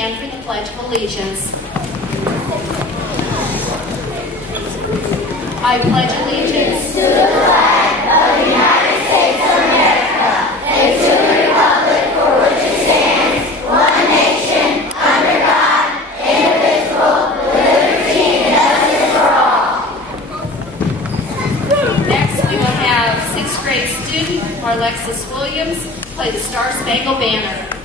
stand for the Pledge of Allegiance. I pledge allegiance to the flag of the United States of America and to the republic for which it stands, one nation, under God, indivisible, with liberty and justice for all. Next, we will have 6th grade student Alexis Williams play the Star Spangled Banner.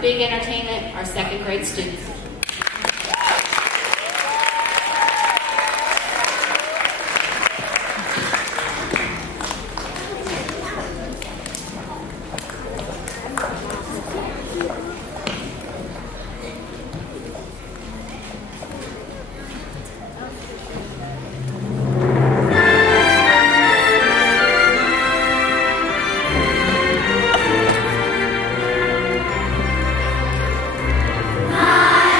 Big entertainment, our 2nd grade students. I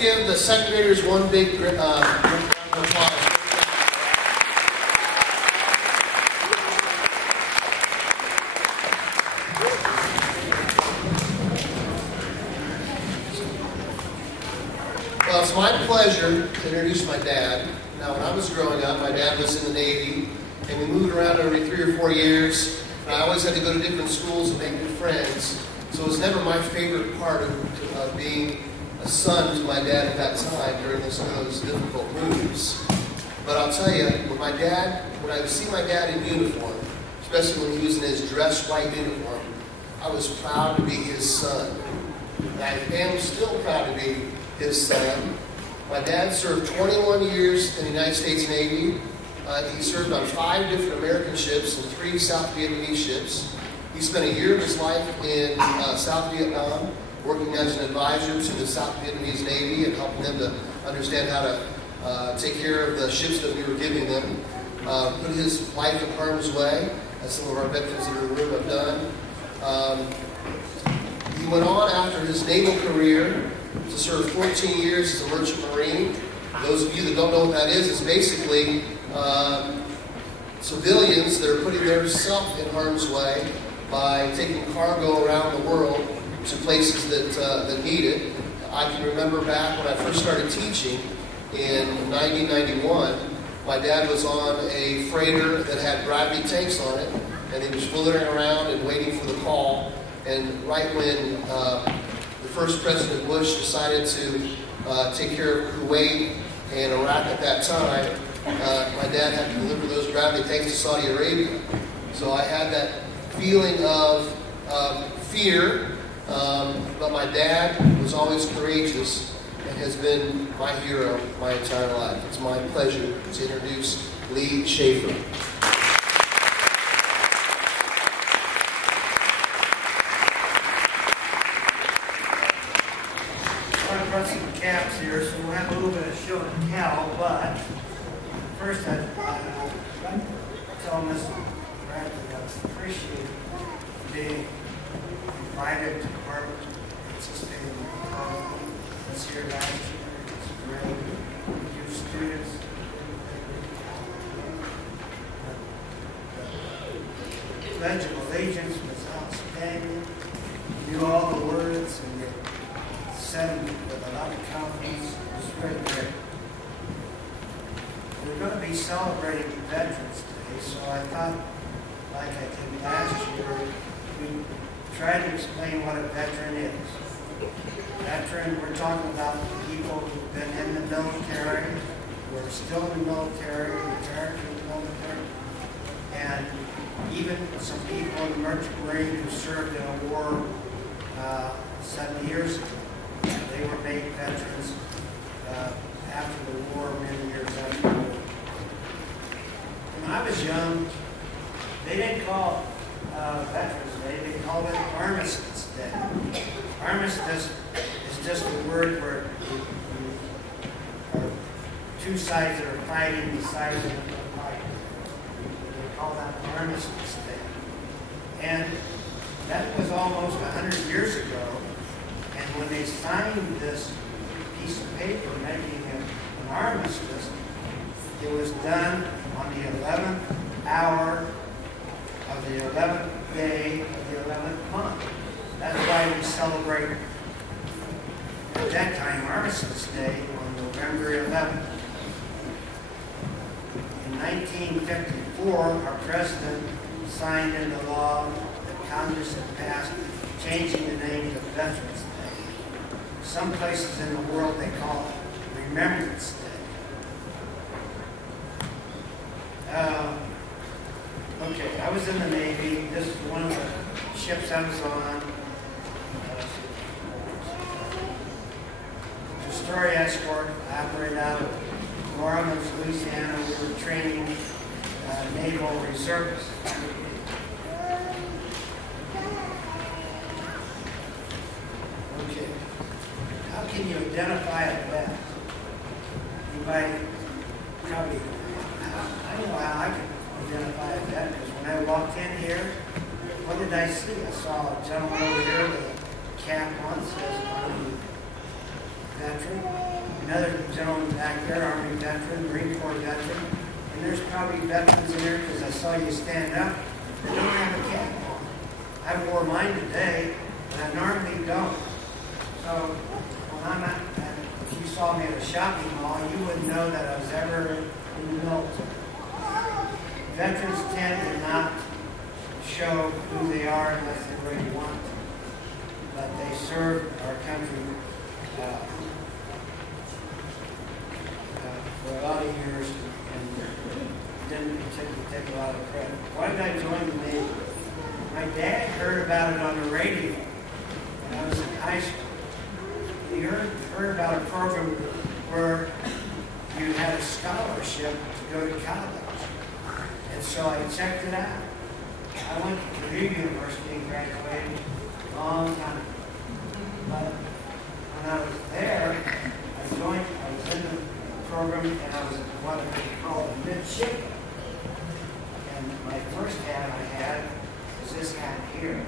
give the second graders one big round of applause. Well, it's my pleasure to introduce my dad. Now, when I was growing up, my dad was in the Navy, and we moved around every 3 or 4 years. And I always had to go to different schools and make new friends. So it was never my favorite part of being a son to my dad at that time during those difficult moves. But I'll tell you, when I would see my dad in uniform, especially when he was in his dress white uniform, I was proud to be his son. And I am still proud to be his son. My dad served 21 years in the United States Navy. He served on 5 different American ships and 3 South Vietnamese ships. He spent a year of his life in South Vietnam, working as an advisor to the South Vietnamese Navy and helping them to understand how to take care of the ships that we were giving them. Put his life in harm's way, as some of our veterans that are in the room have done. He went on after his naval career to serve 14 years as a merchant marine. Those of you that don't know what that is, it's basically civilians that are putting themselves in harm's way by taking cargo around the world to places that need it. I can remember back when I first started teaching in 1991, my dad was on a freighter that had Bradley tanks on it, and he was fooling around and waiting for the call. And right when the first President Bush decided to take care of Kuwait and Iraq at that time, my dad had to deliver those Bradley tanks to Saudi Arabia. So I had that feeling of fear, but my dad was always courageous and has been my hero my entire life. It's my pleasure to introduce Lee Schaefer. I brought some caps here, so we'll have a little bit of show and tell, but first I'd tell Mr. Bradley I appreciate being invited to part of sustainable this year, last year. It's great. You students, the Pledge of Allegiance was outstanding. You knew all the words and you said them with a lot of confidence. It was really great. We're going to be celebrating Veterans Day, so I thought, like I did last year, we'd try to explain what a veteran is. Veteran, we're talking about people who've been in the military, who are still in the military, retired from the military, and even some people in the Merchant Marine who served in a war 7 years ago. They were made veterans after the war, many years after the war. When I was young, they didn't call Veterans Day, they called it Armistice Day. Armistice is just a word where two sides that are fighting beside each other. They call that Armistice Day. And that was almost 100 years ago. And when they signed this piece of paper making it an armistice, it was done on the 11th hour of the 11th day of the 11th month. That's why we celebrate at that time Armistice Day on November 11th. In 1954, our president signed into law that Congress had passed changing the name to Veterans Day. Some places in the world they call it Remembrance Day. Okay, I was in the Navy. This is one of the ships I was on. Destroyer escort. I operated out of New Orleans, Louisiana. We were training naval reservists. Okay. How can you identify a vet? Anybody? Probably. I know how I can identify a vet because when I walked in here, what did I see? I saw a gentleman over here with a cap on, says Army veteran. Another gentleman back there, Army veteran, Marine Corps veteran. And there's probably veterans in there, because I saw you stand up, that don't have a cap on. I wore mine today, and I normally don't. So when I'm at, if you saw me at a shopping mall, you wouldn't know that I was ever in the military. Veterans tend to not show who they are unless they really want to. But they served our country for a lot of years and didn't take a lot of credit. Why did I join the Navy? My dad heard about it on the radio when I was in high school. He heard about a program where you had a scholarship to go to college. And so I checked it out. I went to Purdue University and graduated a long time. But when I was there, I was in the program, and I was what they call a midshipman. And my first hat I had was this hat here.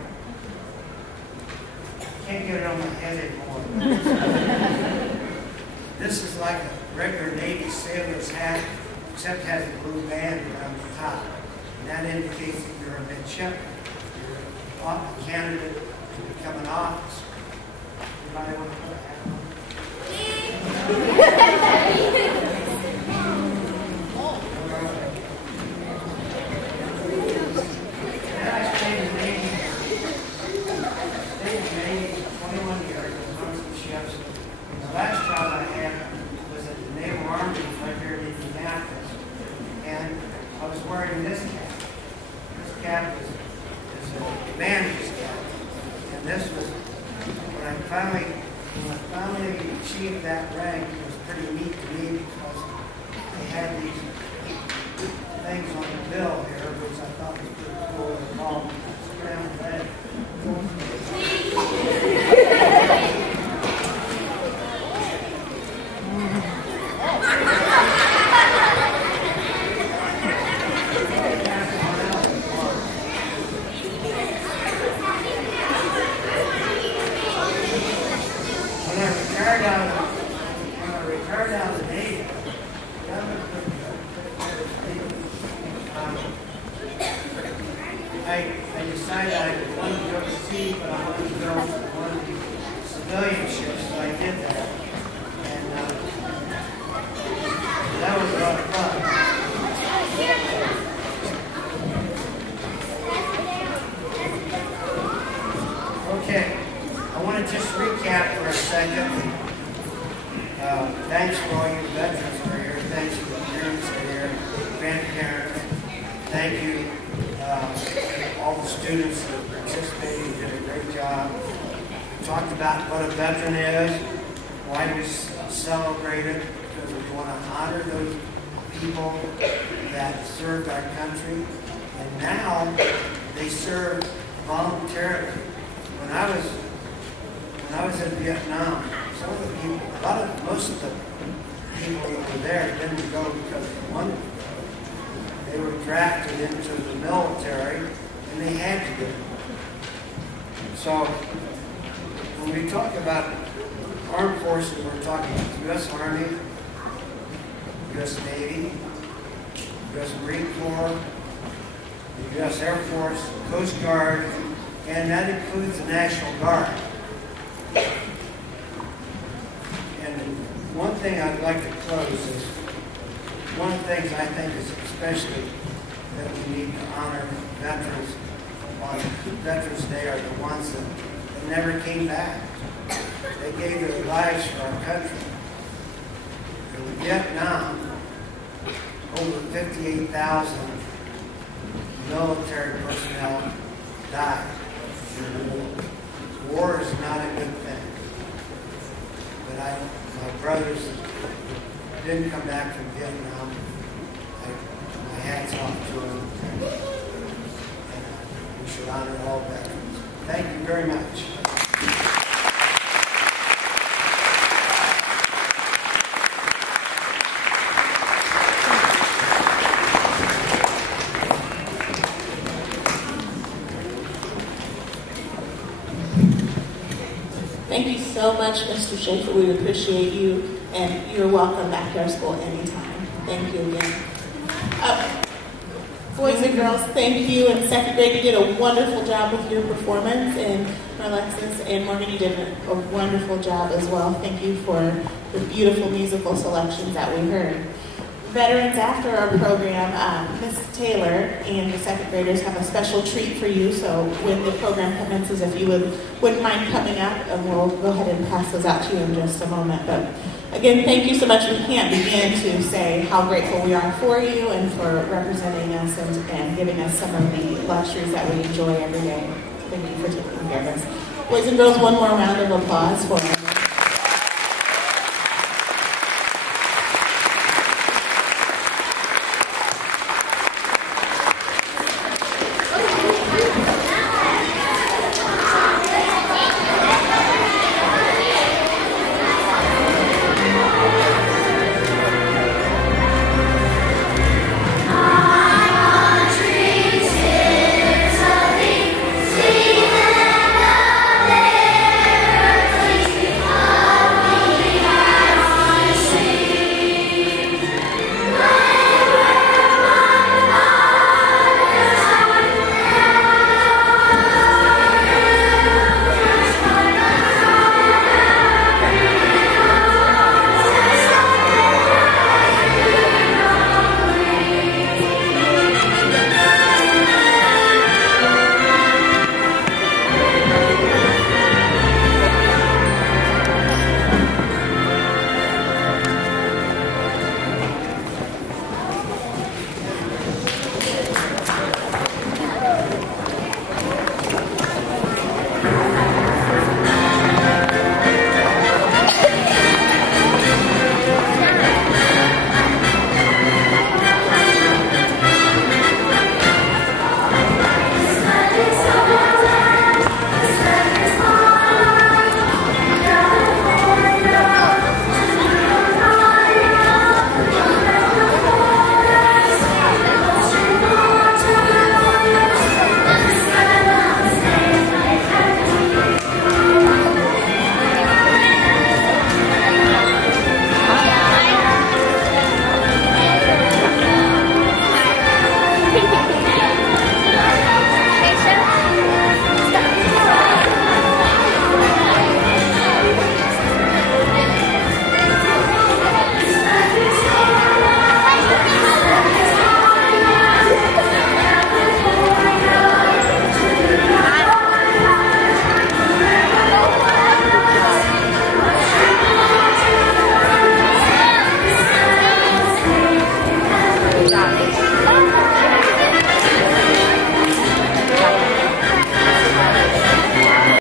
Can't get it on my head anymore. This is like a regular Navy sailor's hat, except has a blue band around the top. And that indicates that you're a midshipman. You're a candidate to become an officer. Anybody want to put a hat on? And I stayed in the Navy. Stayed in the Navy for 21 years. I was on some ships. The last job I had was at the Naval Army right here in Indianapolis. And I was wearing this cap. This cap is a commander's cap. And this was, when I finally achieved that rank, it was pretty neat to me because they had these things on the bill here, which I thought was pretty cool. They called scrambled egg. When I retired out of the Navy, I decided I wanted to go to sea, but I wanted to go on one of the civilian ships, so I did that. And that was a lot of fun. Okay, I want to just recap for a second. Thanks for all you veterans who are here. Thanks to the parents that are here, grandparents. Thank you, all the students that participated. You did a great job. We talked about what a veteran is, why we celebrate it, because we want to honor those people that served our country. And now they serve voluntarily. When I was in Vietnam, some of the people, most of the people that were there didn't go because they wanted to go. They were drafted into the military, and they had to go. So when we talk about armed forces, we're talking about the U.S. Army, U.S. Navy, U.S. Marine Corps, the U.S. Air Force, Coast Guard, and that includes the National Guard. And one thing I'd like to close is, one of the things I think is especially that we need to honor veterans on Veterans Day are the ones that never came back. They gave their lives for our country. In Vietnam, over 58,000 military personnel died. War is not a good thing. But my brothers didn't come back from Vietnam. My hat's off to them. And we should honor all veterans. Thank you very much. Thank you so much, Mr. Schaefer. We appreciate you, and you're welcome back to our school anytime. Thank you again. Boys and girls, thank you. In second grade, you did a wonderful job with your performance, and Alexis and Morgan, you did a wonderful job as well. Thank you for the beautiful musical selections that we heard. Veterans, after our program, Miss Taylor and the second graders have a special treat for you. So when the program commences, if you wouldn't mind coming up, and we'll go ahead and pass those out to you in just a moment. But again, thank you so much. We can't begin to say how grateful we are for you and for representing us and giving us some of the luxuries that we enjoy every day. Thank you for taking care of us. Boys and girls, one more round of applause for us.